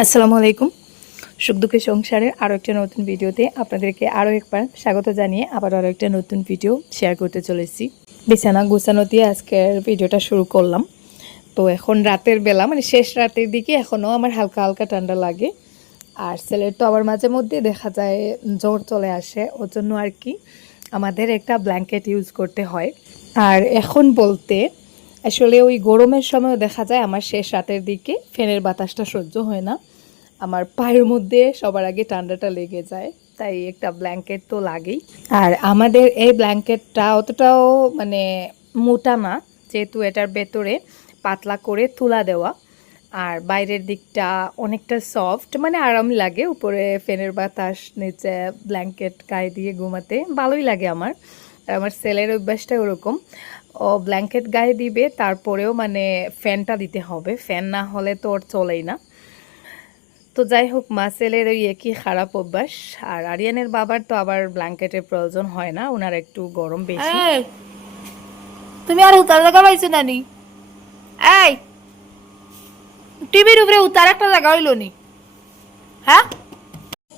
আসসালামু আলাইকুম। সুখ দুঃখের সংসারের আরও একটা নতুন ভিডিওতে আপনাদেরকে আরও একবার স্বাগত জানিয়ে আবার আরও একটা নতুন ভিডিও শেয়ার করতে চলেছি। বিছানা গুছানো দিয়ে আজকের ভিডিওটা শুরু করলাম। তো এখন রাতের বেলা মানে শেষ রাতের দিকে এখনও আমার হালকা হালকা ঠান্ডা লাগে। আর ছেলের তো আবার মাঝে মধ্যে দেখা যায় জ্বর চলে আসে, ওর জন্য আর কি আমাদের একটা ব্ল্যাঙ্কেট ইউজ করতে হয়। আর এখন বলতে আসলে ওই গরমের সময়ও দেখা যায় আমার শেষ রাতের দিকে ফ্যানের বাতাসটা সহ্য হয় না। আমার পায়ের মধ্যে সবার আগে ঠান্ডাটা লেগে যায়, তাই একটা ব্ল্যাঙ্কেট তো লাগেই। আর আমাদের এই ব্ল্যাঙ্কেটটা অতটাও মানে মোটা না, যেহেতু এটার ভেতরে পাতলা করে তুলা দেওয়া। আর বাইরের দিকটা অনেকটা সফট মানে আরাম লাগে উপরে ফ্যানের বাতাস, নিচে ব্ল্যাঙ্কেট গায়ে দিয়ে ঘুমাতে, ভালোই লাগে আমার। আর আমার সেলের অভ্যাসটা ওরকম। ও ব্ল্যাঙ্কেট গায়ে দিবে তারপরেও মানে ফ্যানটা দিতে হবে। ফ্যান না হলে তো ওর চলেই না। তো যাই হোক মাসেলের ওই একই খারাপ অভ্যাস। আর আরিয়ানের বাবার তো আবার ব্ল্যাঙ্কেটের প্রয়োজন হয় না ওনার একটু গরম বেশি। তুমি আর উতার জায়গা পাইছো নানি এই টিভির উপরে উতার একটা জায়গা হইল নি? হ্যাঁ?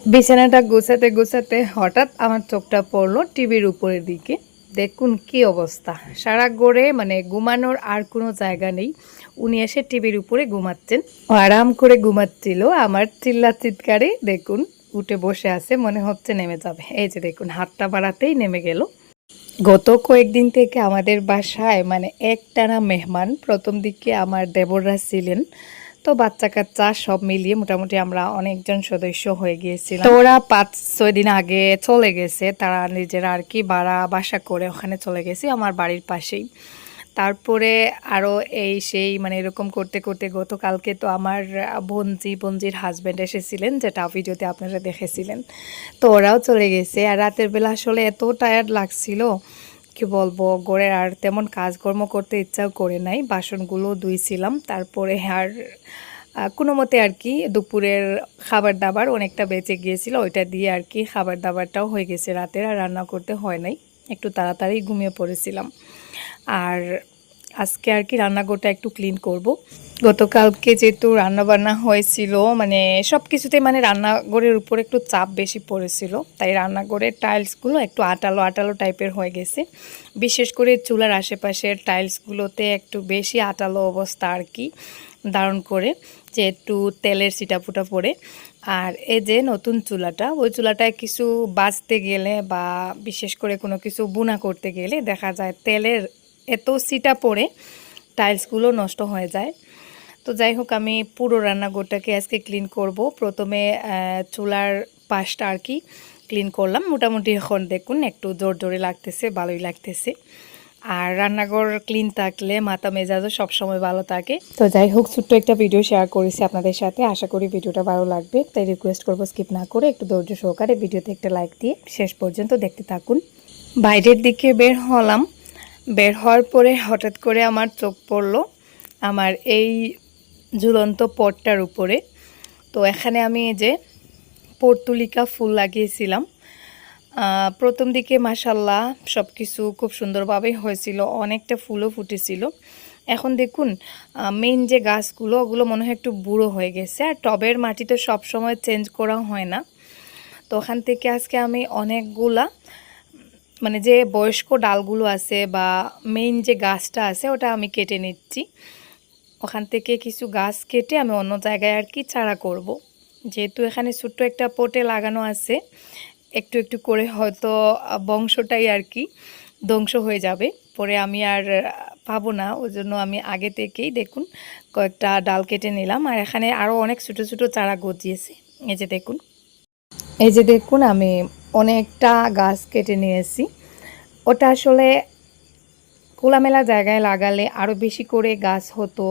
বিছানাটা গোছাতে গোছাতে হঠাৎ আমার চোখটা পড়ল টিভির উপরের দিকে। দেখুন কি অবস্থা। সারা গড়ে মানে ঘুমানোর আর কোনো জায়গা নেই। উনি এসে টিভির উপরে ঘুমাচ্ছেন। আরাম করে ঘুমাচ্ছিল। আমার চিল্লা চিৎকারে দেখুন উঠে বসে আছে, মনে হচ্ছে নেমে যাবে। এই যে দেখুন, হাতটা বাড়াতেই নেমে গেল। গত কয়েকদিন থেকে আমাদের বাসায় মানে একটানা মেহমান, প্রথম দিকে আমার দেবররা ছিলেন। তো বাচ্চা কাচ্চা সব মিলিয়ে মোটামুটি আমরা অনেকজন সদস্য হয়ে গিয়েছিলাম। তো ওরা পাঁচ, ছয় দিন আগে চলে গেছে। তারা নিজেরা আর কি ভাড়া, বাসা করে ওখানে চলে গেছে, আমার বাড়ির পাশেই। তারপরে আরও এই সেই মানে এরকম করতে করতে গতকালকে তো আমার বঞ্জি বঞ্জির হাজব্যান্ড এসেছিলেন, যেটা ভিডিওতে আপনারা দেখেছিলেন। তো ওরাও চলে গেছে। আর রাতের বেলা আসলে এত টায়ার্ড লাগছিল কি বলব, গড়ে আর তেমন কাজকর্ম করতে ইচ্ছাও করে নাই। বাসনগুলো ধুইছিলাম, তারপরে আর কোনো মতে আর কি দুপুরের খাবার দাবার অনেকটা বেঁচে গিয়েছিল, ওইটা দিয়ে আর কি খাবার দাবারটাও হয়ে গেছে রাতের, আর রান্না করতে হয় নাই। একটু তাড়াতাড়ি ঘুমিয়ে পড়েছিলাম। আর আজকে আর কি রান্নাঘরটা একটু ক্লিন করব। গতকালকে যেহেতু রান্নাবান্না হয়েছিল মানে সব কিছুতে মানে রান্নাঘরের উপর একটু চাপ বেশি পড়েছিল, তাই রান্নাঘরের টাইলসগুলো একটু আটালো আটালো টাইপের হয়ে গেছে। বিশেষ করে চুলার আশেপাশের টাইলসগুলোতে একটু বেশি আটালো অবস্থা আর কি ধারণ করে, যে একটু তেলের সিটাপুটা পড়ে। আর এই যে নতুন চুলাটা, ওই চুলাটায় কিছু বাঁচতে গেলে বা বিশেষ করে কোনো কিছু বুনা করতে গেলে দেখা যায় তেলের এত সিটা পড়ে, টাইলসগুলো নষ্ট হয়ে যায়। তো যাই হোক, আমি পুরো রান্নাঘরটাকে আজকে ক্লিন করব। প্রথমে চুলার পাশটা আর কি ক্লিন করলাম। মোটামুটি এখন দেখুন, একটু জোর জোরে লাগতেছে, ভালোই লাগতেছে। আর রান্নাঘর ক্লিন থাকলে মাথা মেজাজও সবসময় ভালো থাকে। তো যাই হোক, ছোট্ট একটা ভিডিও শেয়ার করেছি আপনাদের সাথে। আশা করি ভিডিওটা ভালো লাগবে। তাই রিকোয়েস্ট করব স্কিপ না করে একটু ধৈর্য সহকারে ভিডিওতে একটা লাইক দিয়ে শেষ পর্যন্ত দেখতে থাকুন। বাইরের দিকে বের হলাম। বের হওয়ার পরে হঠাৎ করে আমার চোখ পড়ল আমার এই ঝুলন্ত পটটার উপরে। তো এখানে আমি এই যে পর্তুলিকা ফুল লাগিয়েছিলাম। প্রথম দিকে মাসাল্লাহ সব কিছু খুব সুন্দরভাবেই হয়েছিল, অনেকটা ফুলও ফুটেছিল। এখন দেখুন মেইন যে গাছগুলো, ওগুলো মনে হয় একটু বুড়ো হয়ে গেছে আর টবের মাটি তো সবসময় চেঞ্জ করা হয় না। তো ওখান থেকে আজকে আমি অনেকগুলা মানে যে বয়স্ক ডালগুলো আছে বা মেইন যে গাছটা আছে, ওটা আমি কেটে নিচ্ছি। ওখান থেকে কিছু গাছ কেটে আমি অন্য জায়গায় আর কি চারা করব। যেহেতু এখানে ছোট্ট একটা পটে লাগানো আছে, একটু একটু করে হয়তো বংশটাই আর কি ধ্বংস হয়ে যাবে। পরে আমি আর পাবো না। ওই জন্য আমি আগে থেকেই দেখুন কয়েকটা ডাল কেটে নিলাম। আর এখানে আরও অনেক ছোটো ছোটো চারা গজিয়েছে। এই যে দেখুন। এই যে দেখুন, আমি অনেকটা গাছ কেটে নিয়েছি। ওটা আসলে খোলামেলা জায়গায় লাগালে আরও বেশি করে গাছ হতো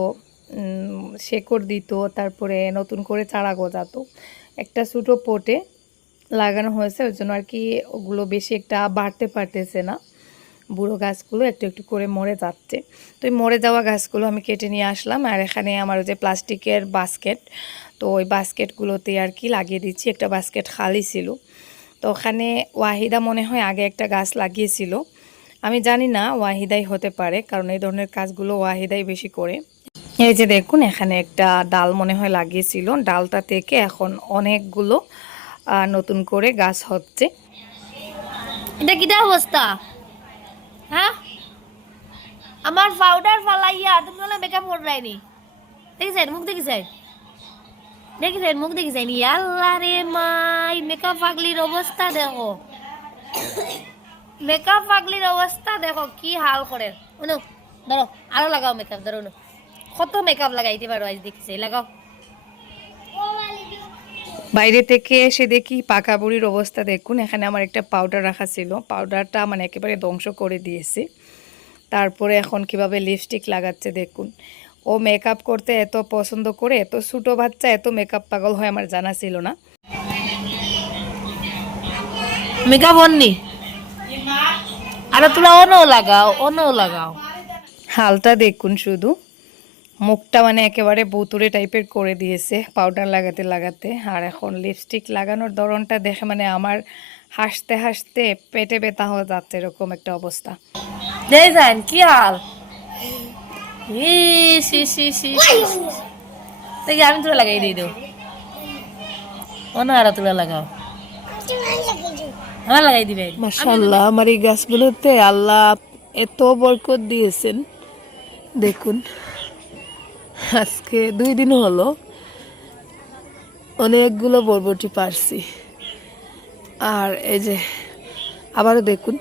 শেকড় দিত, তারপরে নতুন করে চারা গজাতো। একটা ছোটো পটে লাগানো হয়েছে, ওই জন্য আর কি ওগুলো বেশি একটা বাড়তে পারতেছে না। বুড়ো গাছগুলো একটু একটু করে মরে যাচ্ছে। তো মরে যাওয়া গাছগুলো আমি কেটে নিয়ে আসলাম, আর এখানে আমার ওই যে প্লাস্টিকের বাস্কেট তো ওই বাস্কেটগুলোতে আর কি লাগিয়ে দিচ্ছি। একটা বাস্কেট খালি ছিল। তো ওখানে ওয়াহিদা মনে হয় আগে একটা গাছ লাগিয়েছিল। আমি জানি না ওয়াহিদাই হতে পারে, কারণ এই ধরনের কাজগুলো ওয়াহিদাই বেশি করে। এই যে দেখুন, এখানে একটা ডাল মনে হয় লাগিয়েছিল। ডালটা থেকে এখন অনেকগুলো নতুন করে গাছ হচ্ছে। এটা কিটা অবস্থা? হ্যাঁ? আমার পাউডার ফালাইয়া, তুমি মেকআপ করাইনি দেখেছেন? মুখ দেখেছেন? দেখেছেন মুখ দেখেছেন আল্লাহ রে মাই মেকআপ পাগলির অবস্থা দেখো। মেকআপ পাগলির অবস্থা দেখো, কি হাল করে। অনু, ধরো, আরও লাগাও মেকআপ ধরো অনু। কত মেকআপ লাগাইতে পারো আজ দেখছি, লাগাও। বাইরে থেকে এসে দেখি পাকা বুড়ির অবস্থা, দেখুন। এখানে আমার একটা পাউডার রাখা ছিল। পাউডারটা মানে একেবারে ধ্বংস করে দিয়েছে। তারপরে এখন কীভাবে লিপস্টিক লাগাচ্ছে, দেখুন। ও মেকআপ করতে এত পছন্দ করে এত ছোটো বাচ্চা এত মেকআপ পাগল হয় আমার জানা ছিল না। মেকআপ অননি আরও তোলা অনও লাগাও অনও লাগাও। হালটা দেখুন শুধু। মুখটা মানে একেবারে বুতুরে টাইপের করে দিয়েছে পাউডার লাগাতে লাগাতে। আর এখন লিপস্টিক লাগানোর ধরনটা দেখে মানে আমার হাসতে হাসতে পেটে ব্যথা হয়ে যাচ্ছে এরকম একটা অবস্থা। দেখেন কি হাল? দেখি আমি তুলা লাগাই দিই দেবো অন্য আরও তুলা লাগাও। আমার লাগাই দিবে। মাশাল্লাহ আমার এই গাছগুলোতে আল্লাহ এত বরকত দিয়েছেন। দেখুন আজকে দুই দিন হলো অনেকগুলো বরবটি পারছি। আর এই যে আবারও দেখুন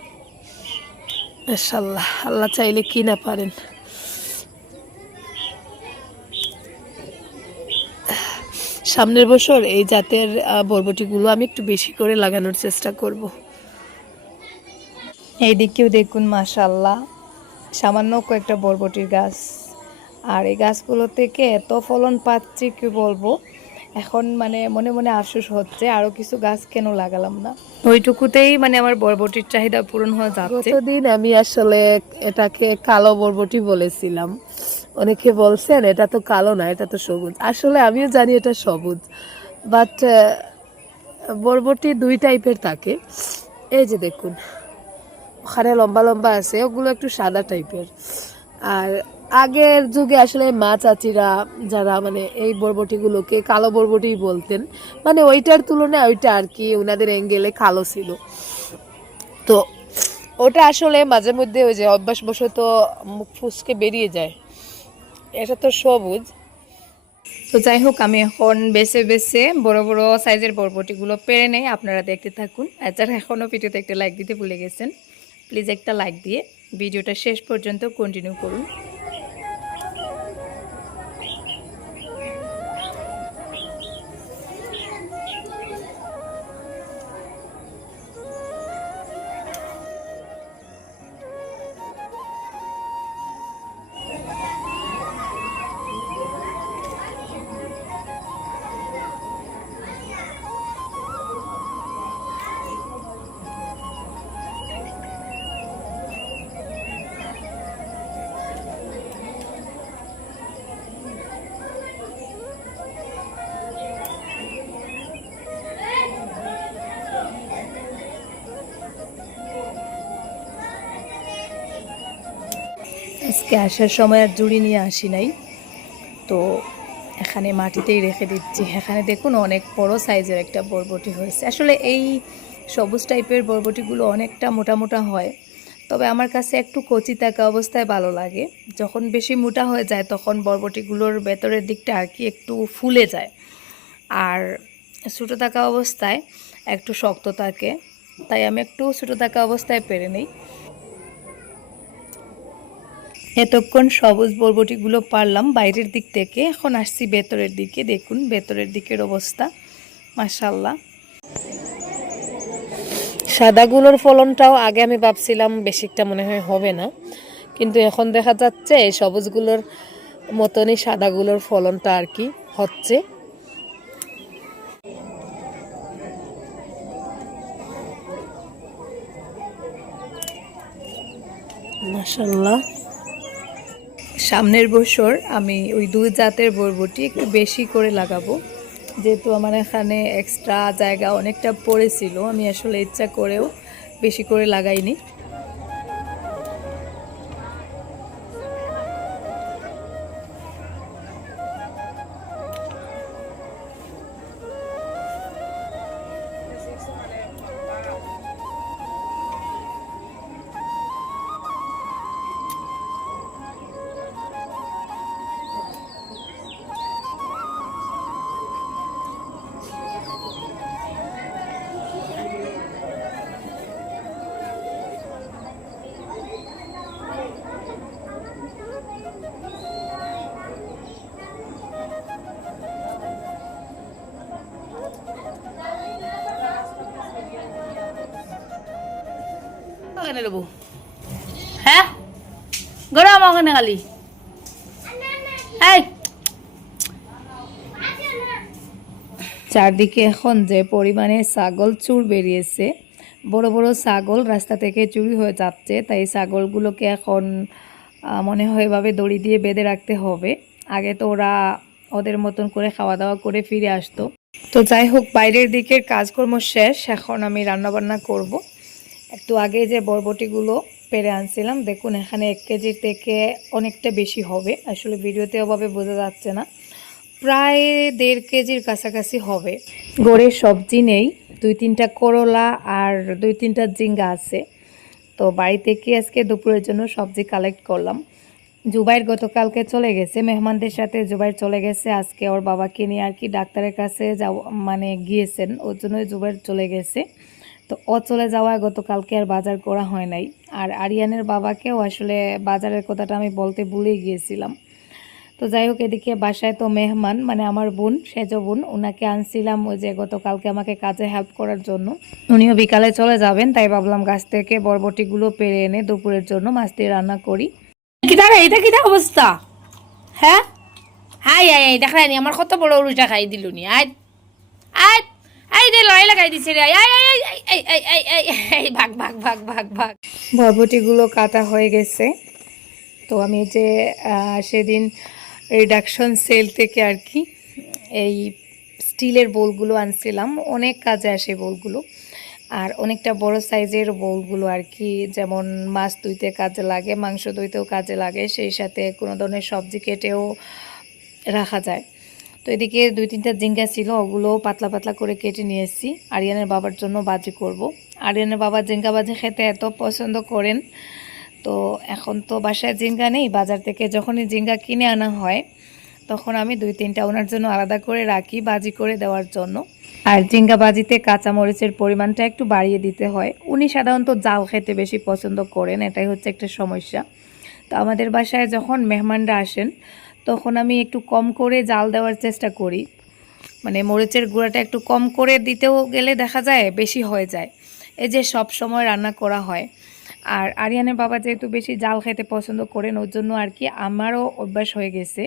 মাশাল্লাহ আল্লাহ চাইলে কি না পারেন। সামনের বছর এই জাতের বরবটিগুলো আমি একটু বেশি করে লাগানোর চেষ্টা করব। এইদিকেও দেখুন মাশাল্লাহ সামান্য কয়েকটা বরবটির গাছ। আর এই গাছগুলো থেকে এত ফলন পাচ্ছি কি বলব? এখন মানে মনে মনে আফসোস হচ্ছে আরও কিছু গাছ কেন লাগালাম না? ওইটুকুতেই মানে আমার বরবটির চাহিদা পূরণ হয়ে যাচ্ছে। গতদিন আমি আসলে এটাকে কালো বরবটি বলেছিলাম। অনেকে বলছেন, এটা তো কালো না, এটা তো সবুজ। আসলে আমিও জানি এটা সবুজ বাট বরবটি দুই টাইপের থাকে। এই যে দেখুন, ওখানে লম্বা লম্বা আছে, ওগুলো একটু সাদা টাইপের আর আগের যুগে আসলে মা চাচিরা যারা মানে এই বরবটিগুলোকে কালো বরবটি বলতেন মানে ওইটার তুলনায় ওইটা আর কি ওনাদের অ্যাঙ্গেলে কালো ছিল। তো ওটা আসলে মাঝে মধ্যে ওই যে অভ্যাসবশত মুখ ফুসকে বেরিয়ে যায়। এটা তো সবুজ। তো যাই হোক, আমি এখন বেছে বেছে বড় বড় সাইজের বরবটিগুলো পেরে নেই, আপনারা দেখতে থাকুন। আর যারা এখনও ভিডিওতে একটা লাইক দিতে ভুলে গেছেন প্লিজ একটা লাইক দিয়ে ভিডিওটা শেষ পর্যন্ত কন্টিনিউ করুন। আজকে আসার সময় আর জুড়ি নিয়ে আসি নাই। তো এখানে মাটিতেই রেখে দিচ্ছি। এখানে দেখুন অনেক বড় সাইজের একটা বরবটি হয়েছে। আসলে এই সবুজ টাইপের বরবটিগুলো অনেকটা মোটা মোটা হয়। তবে আমার কাছে একটু কচি থাকা অবস্থায় ভালো লাগে। যখন বেশি মোটা হয়ে যায়, তখন বরবটিগুলোর ভেতরের দিকটা আর কি একটু ফুলে যায়। আর ছোটো থাকা অবস্থায় একটু শক্ত থাকে। তাই আমি একটু ছোটো থাকা অবস্থায় পেরে নিই। এতক্ষণ সবুজ বরবটিগুলো পারলাম বাইরের দিক থেকে। এখন আসছি ভেতরের দিকে, দেখুন ভেতরের দিকের অবস্থা। মাশাল্লাহ সাদাগুলোর ফলনটাও আগে আমি ভাবছিলাম বেশিটা মনে হয় হবে না। কিন্তু এখন দেখা যাচ্ছে সবুজগুলোর মতনই সাদাগুলোর ফলনটা আর কি হচ্ছে। মাশাল্লাহ সামনের বছর আমি ওই দুই জাতের বরবটি একটু বেশি করে লাগাবো। যেহেতু আমার এখানে এক্সট্রা জায়গা অনেকটা পড়েছিল, আমি আসলে ইচ্ছা করেও বেশি করে লাগাইনি। কেন রেবু হ্যাঁ গরম ওখানে খালি চারদিকে এখন যে পরিমাণে ছাগল চুর বেরিয়েছে বড় বড় ছাগল রাস্তা থেকে চুরি হয়ে যাচ্ছে, তাই ছাগলগুলোকে এখন মনে হয় এভাবে দড়ি দিয়ে বেঁধে রাখতে হবে। আগে তো ওরা ওদের মতন করে খাওয়া দাওয়া করে ফিরে আসতো। তো যাই হোক, বাইরের দিকের কাজকর্ম শেষ, এখন আমি রান্নাবান্না করব। একটু আগে যে বরবটিগুলো পেরে আনছিলাম, দেখুন এখানে এক কেজির থেকে অনেকটা বেশি হবে। আসলে ভিডিওতে ওভাবে বোঝা যাচ্ছে না। প্রায় দেড় কেজির কাছাকাছি হবে। গড়ে সবজি নেই, দুই তিনটা করলা আর দুই তিনটা জিঙ্গা আছে। তো বাড়ি থেকে আজকে দুপুরের জন্য সবজি কালেক্ট করলাম। জুবাইর গতকালকে চলে গেছে, মেহমানদের সাথে জুবাইর চলে গেছে। আজকে ওর বাবাকে নিয়ে আর কি ডাক্তারের কাছে যাও মানে গিয়েছেন, ওর জন্য জুবাইর চলে গেছে। তো ও চলে যাওয়ায় গতকালকে আর বাজার করা হয় নাই। আর আরিয়ানের বাবাকেও আসলে বাজারের কথাটা আমি বলতে ভুলে গিয়েছিলাম। তো যাই হোক এদিকে বাসায় তো মেহমান মানে আমার বোন সেজ বোন ওনাকে আনছিলাম ওই যে গতকালকে আমাকে কাজে হেল্প করার জন্য। উনিও বিকালে চলে যাবেন তাই ভাবলাম গাছ থেকে বরবটিগুলো পেরে এনে দুপুরের জন্য মাছ দিয়ে রান্না করি। কিতা রে এটা কিতা অবস্থা? হ্যাঁ? হাই আই দেখাই আমার কত বড় উল্টা খাই দিল আয়। আই এই দে লড়াই লাগাই রে। ভাগ ভাগ ভাগ ভাগ ভাগ। ভবটিগুলো কাটা হয়ে গেছে। তো আমি যে সেদিন রিডাকশন সেল থেকে আর কি, এই স্টিলের বোলগুলো আনছিলাম। অনেক কাজে আসে বোলগুলো। আর অনেকটা বড় সাইজের বোলগুলো আর কি, যেমন মাছ ধুইতে কাজে লাগে, মাংস ধুইতেও কাজে লাগে, সেই সাথে কোনো ধরনের সবজি কেটেও রাখা যায়। তো এদিকে দুই তিনটা জিঙ্গা ছিল ওগুলো পাতলা পাতলা করে কেটে নিয়ে এসেছি। আরিয়ানের বাবার জন্য বাজি করব। আরিয়ানের বাবা জিঙ্গা বাজি খেতে এত পছন্দ করেন, তো এখন তো বাসায় জিঙ্গা নেই। বাজার থেকে যখনই জিঙ্গা কিনে আনা হয়, তখন আমি দুই তিনটা ওনার জন্য আলাদা করে রাখি বাজি করে দেওয়ার জন্য। আর জিঙ্গা বাজিতে কাঁচা মরিচের পরিমাণটা একটু বাড়িয়ে দিতে হয়। উনি সাধারণত জাল খেতে বেশি পছন্দ করেন, এটাই হচ্ছে একটা সমস্যা। তো আমাদের বাসায় যখন মেহমানরা আসেন তখন আমি একটু কম করে জাল দেওয়ার চেষ্টা করি। মানে মরিচের গুঁড়াটা একটু কম করে দিতেও গেলে দেখা যায় বেশি হয়ে যায়। এই যে সব সময় রান্না করা হয়। আর আরিয়ানের বাবা যেহেতু বেশি জাল খেতে পছন্দ করেন, ওর জন্য আর কি আমারও অভ্যাস হয়ে গেছে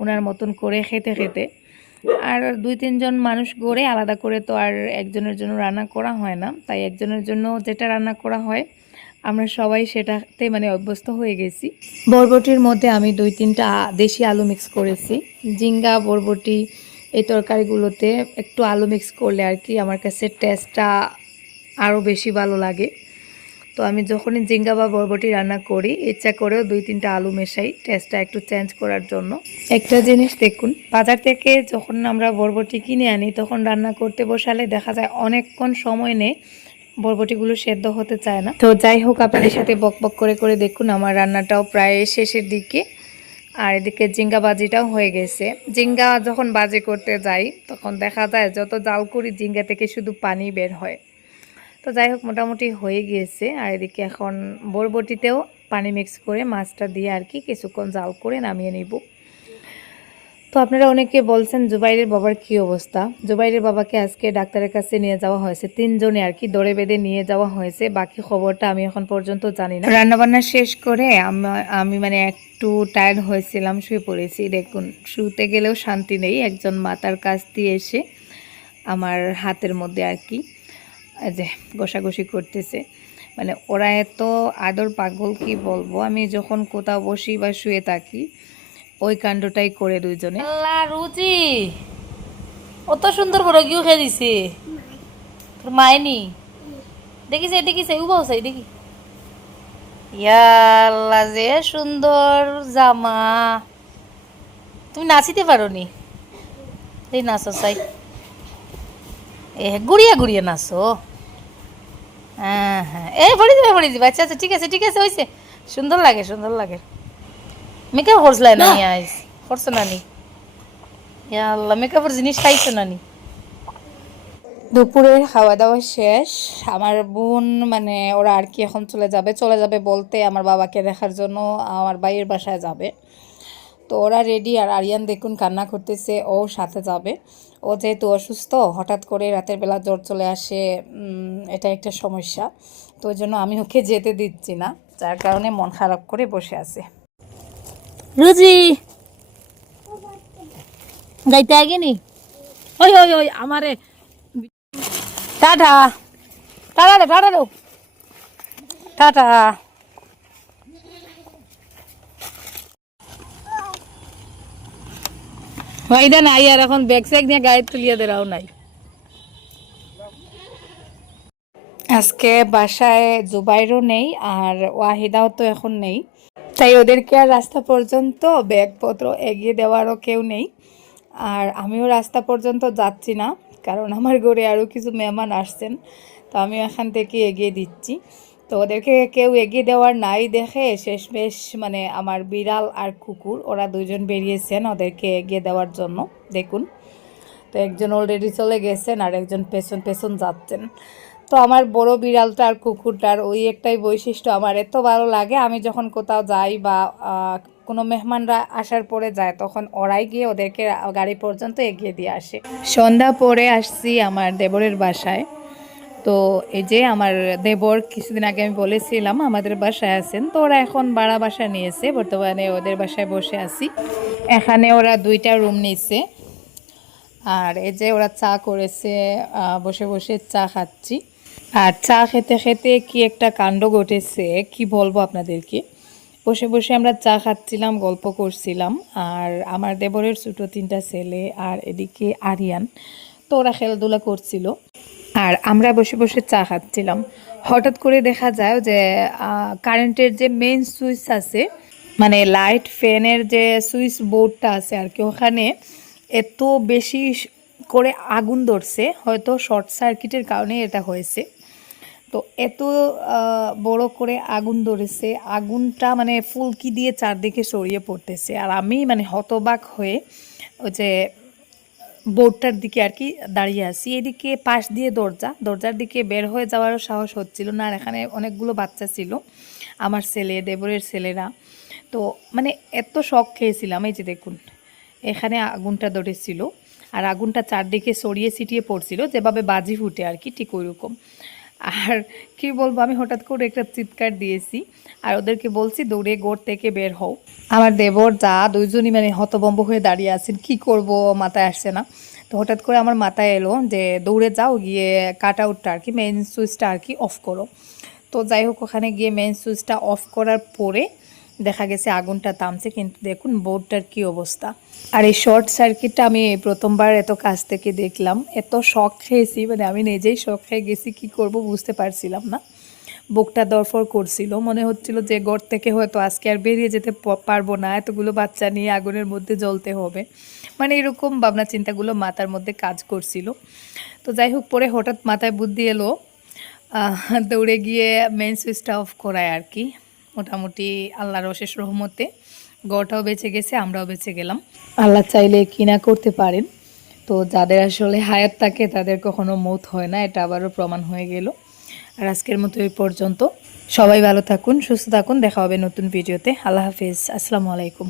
ওনার মতন করে খেতে খেতে। আর দুই, তিনজন মানুষ গড়ে আলাদা করে তো আর একজনের জন্য রান্না করা হয় না। তাই একজনের জন্য যেটা রান্না করা হয় আমরা সবাই সেটাতে মানে অভ্যস্ত হয়ে গেছি। বরবটির মধ্যে আমি দুই তিনটা দেশি আলু মিক্স করেছি। জিঙ্গা, বরবটি এই তরকারিগুলোতে একটু আলু মিক্স করলে আর কি আমার কাছে টেস্টটা আরও বেশি ভালো লাগে। তো আমি যখনই জিঙ্গা বা বরবটি রান্না করি, ইচ্ছা করেও দুই তিনটা আলু মেশাই টেস্টটা একটু চেঞ্জ করার জন্য। একটা জিনিস দেখুন, বাজার থেকে যখন আমরা বরবটি কিনে আনি, তখন রান্না করতে বসালে দেখা যায় অনেকক্ষণ সময় নেই। বরবটিগুলো সেদ্ধ হতে চায় না। তো যাই হোক, আপনাদের সাথে বক বক করে করে দেখুন আমার রান্নাটাও প্রায় শেষের দিকে। আর এদিকে জিঙ্গা বাজিটাও হয়ে গেছে। জিঙ্গা যখন বাজি করতে যাই, তখন দেখা যায় যত জাল করি জিঙ্গা থেকে শুধু পানি বের হয়। তো যাই হোক, মোটামুটি হয়ে গিয়েছে। আর এদিকে এখন বরবটিতেও পানি মিক্স করে মাছটা দিয়ে আর কি কিছুক্ষণ জাল করে নামিয়ে নিব। তো আপনারা অনেকে বলছেন জুবাইরের বাবার কি অবস্থা? জুবাইরের বাবাকে আজকে ডাক্তারের কাছে নিয়ে যাওয়া হয়েছে। তিনজনে আর কি দৌড়ে বেঁধে নিয়ে যাওয়া হয়েছে। বাকি খবরটা আমি এখন পর্যন্ত জানি না। রান্নাবান্না শেষ করে আমি মানে একটু টায়ার্ড হয়েছিলাম, শুয়ে পড়েছি। দেখুন, শুতে গেলেও শান্তি নেই। একজন মাতার কাছ দিয়ে এসে আমার হাতের মধ্যে আর কি যে ঘষাঘষি করতেছে। মানে ওরা এত আদর পাগল কি বলব? আমি যখন কোথাও বসি বা শুয়ে থাকি ওই কাণ্ডটাই করে দুইজনে। আল্লাহ রুচি অত সুন্দর করে কিউ খেয়ে দিছে। তোর মায়নি? দেখিছে দেখিছে উবাও চাই, দেখি। ইয়াল্লা যে সুন্দর জামা। তুমি নাচিতে পারো নি এই নাচো চাই। এ, গুড়িয়া গুড়িয়া নাচো। হ্যাঁ হ্যাঁ। এই পড়ে যাবে পড়ে যাবে আচ্ছা আচ্ছা ঠিক আছে ঠিক আছে হয়েছে সুন্দর লাগে সুন্দর লাগে। মেকআপ করছলাই না আইস করছ নানি ইয়া আল্লাহ মেকআপের জিনিস খাইছো নানি দুপুরের খাওয়া দাওয়া শেষ। আমার বোন মানে ওরা আর কি এখন চলে যাবে চলে যাবে বলতে আমার বাবাকে দেখার জন্য আমার ভাইয়ের বাসায় যাবে। তো ওরা রেডি আর আরিয়ান দেখুন কান্না করতেছে ও সাথে যাবে। ও যেহেতু অসুস্থ হঠাৎ করে রাতের বেলা জ্বর চলে আসে এটা একটা সমস্যা। তো ওই জন্য আমি ওকে যেতে দিচ্ছি না যার কারণে মন খারাপ করে বসে আছে। রুজি। যাইতে আগে নি ওই ওই ওই আমারে। টাটা। টাটা দে টাটা দো টাটা। ওইটা নাই আর এখন ব্যাগ স্যাগ নিয়ে গায়ে তুলিয়ে দেরাও নাই। আজকে বাসায় জুবাইরও নেই আর ওয়াহিদাও তো এখন নেই। তাই ওদেরকে আর রাস্তা পর্যন্ত ব্যাগপত্র এগিয়ে দেওয়ারও কেউ নেই। আর আমিও রাস্তা পর্যন্ত যাচ্ছি না, কারণ আমার ঘরে আরও কিছু মেহমান আসছেন, তো আমি এখান থেকে এগিয়ে দিচ্ছি। তো ওদেরকে কেউ এগিয়ে দেওয়ার নাই দেখে শেষমেশ মানে আমার বিড়াল আর কুকুর, ওরা দুজন বেরিয়েছেন ওদেরকে এগিয়ে দেওয়ার জন্য, দেখুন। তো একজন অলরেডি চলে গেছেন আর একজন পেছন পেছন যাচ্ছেন। তো আমার বড় বিড়ালটা আর কুকুরটার ওই একটাই বৈশিষ্ট্য আমার। এত ভালো লাগে, আমি যখন কোথাও যাই বা কোনো মেহমানরা আসার পরে যায়, তখন ওরাই গিয়ে ওদেরকে গাড়ি পর্যন্ত এগিয়ে দিয়ে আসে। সন্ধ্যা পরে আসছি আমার দেবরের বাসায়। তো এই যে আমার দেবর, কিছুদিন আগে আমি বলেছিলাম আমাদের বাসায় আছেন, তো ওরা এখন ভাড়া বাসা নিয়েছে, বর্তমানে ওদের বাসায় বসে আছি। এখানে ওরা দুইটা রুম নিয়েছে আর এই যে ওরা চা করেছে বসে বসে চা খাচ্ছি। আর চা খেতে খেতে কি একটা কাণ্ড ঘটেছে, কি বলব আপনাদেরকে? বসে বসে আমরা চা খাচ্ছিলাম, গল্প করছিলাম, আর আমার দেবরের ছোটো তিনটা ছেলে আর এদিকে আরিয়ান, তো ওরা খেলাধুলা করছিল। আর আমরা বসে বসে চা খাচ্ছিলাম। হঠাৎ করে দেখা যায় যে কারেন্টের যে মেইন সুইচ আছে মানে লাইট ফ্যানের যে সুইচ বোর্ডটা আছে আর কি, ওখানে এত বেশি করে আগুন ধরছে, হয়তো শর্ট সার্কিটের কারণে এটা হয়েছে। তো এত বড় করে আগুন ধরেছে। আগুনটা মানে ফুলকি দিয়ে চারদিকে সরিয়ে পড়তেছে। আর আমি মানে হতবাক হয়ে ওই যে বোর্ডটার দিকে আর কি দাঁড়িয়ে আছি। এদিকে পাশ দিয়ে দরজা, দরজার দিকে বের হয়ে যাওয়ারও সাহস হচ্ছিল না। আর এখানে অনেকগুলো বাচ্চা ছিল, আমার ছেলে, দেবরের ছেলেরা। তো মানে এত শখ খেয়েছিলাম, এই যে দেখুন, এখানে আগুনটা ধরেছিল। আর আগুনটা চারদিকে সরিয়ে ছিটিয়ে পড়ছিল, যেভাবে বাজি ফুটে আর কি, ঠিক ওইরকম। আর কি বলব, আমি হঠাৎ করে একটা চিৎকার দিয়েছি আর ওদেরকে বলছি, দৌড়ে গোড় থেকে বের হও। আমার দেবর, যা দুইজনই মানে হতবম্ব হয়ে দাঁড়িয়ে আছেন, কি করব? মাথায় আসছে না। তো হঠাৎ করে আমার মাথায় এলো যে, দৌড়ে যাও, গিয়ে কাট আউটটা আর কি মেইন সুইচটা আর কি অফ করো। তো যাই হোক, ওখানে গিয়ে মেইন সুইচটা অফ করার পরে দেখা গেছে আগুনটা থামছে, কিন্তু দেখুন বোর্ডটার কি অবস্থা। আর এই শর্ট সার্কিটটা আমি প্রথমবার এত কাছ থেকে দেখলাম। এত শখ খেয়েছি মানে আমি নিজেই শখ খেয়ে গেছি, কি করব বুঝতে পারছিলাম না। বুকটা দরফর করছিল, মনে হচ্ছিল যে ঘর থেকে হয়তো আজকে আর বেরিয়ে যেতে পারব না, এতগুলো বাচ্চা নিয়ে আগুনের মধ্যে জ্বলতে হবে। মানে এরকম ভাবনা চিন্তাগুলো মাথার মধ্যে কাজ করছিল। তো যাই হোক, পরে হঠাৎ মাথায় বুদ্ধি এলো দৌড়ে গিয়ে মেন সুইচটা অফ করায় আর কি। মোটামুটি আল্লাহর অশেষ রহমতে গড়টাও বেঁচে গেছে, আমরাও বেঁচে গেলাম। আল্লাহ চাইলে কিনা করতে পারেন। তো যাদের আসলে হায়াত থাকে, তাদের কখনো মৌত হয় না, এটা আবারও প্রমাণ হয়ে গেল। আর আজকের মতো এই পর্যন্ত। সবাই ভালো থাকুন, সুস্থ থাকুন, দেখা হবে নতুন ভিডিওতে। আল্লাহ হাফিজ, আসসালামু আলাইকুম।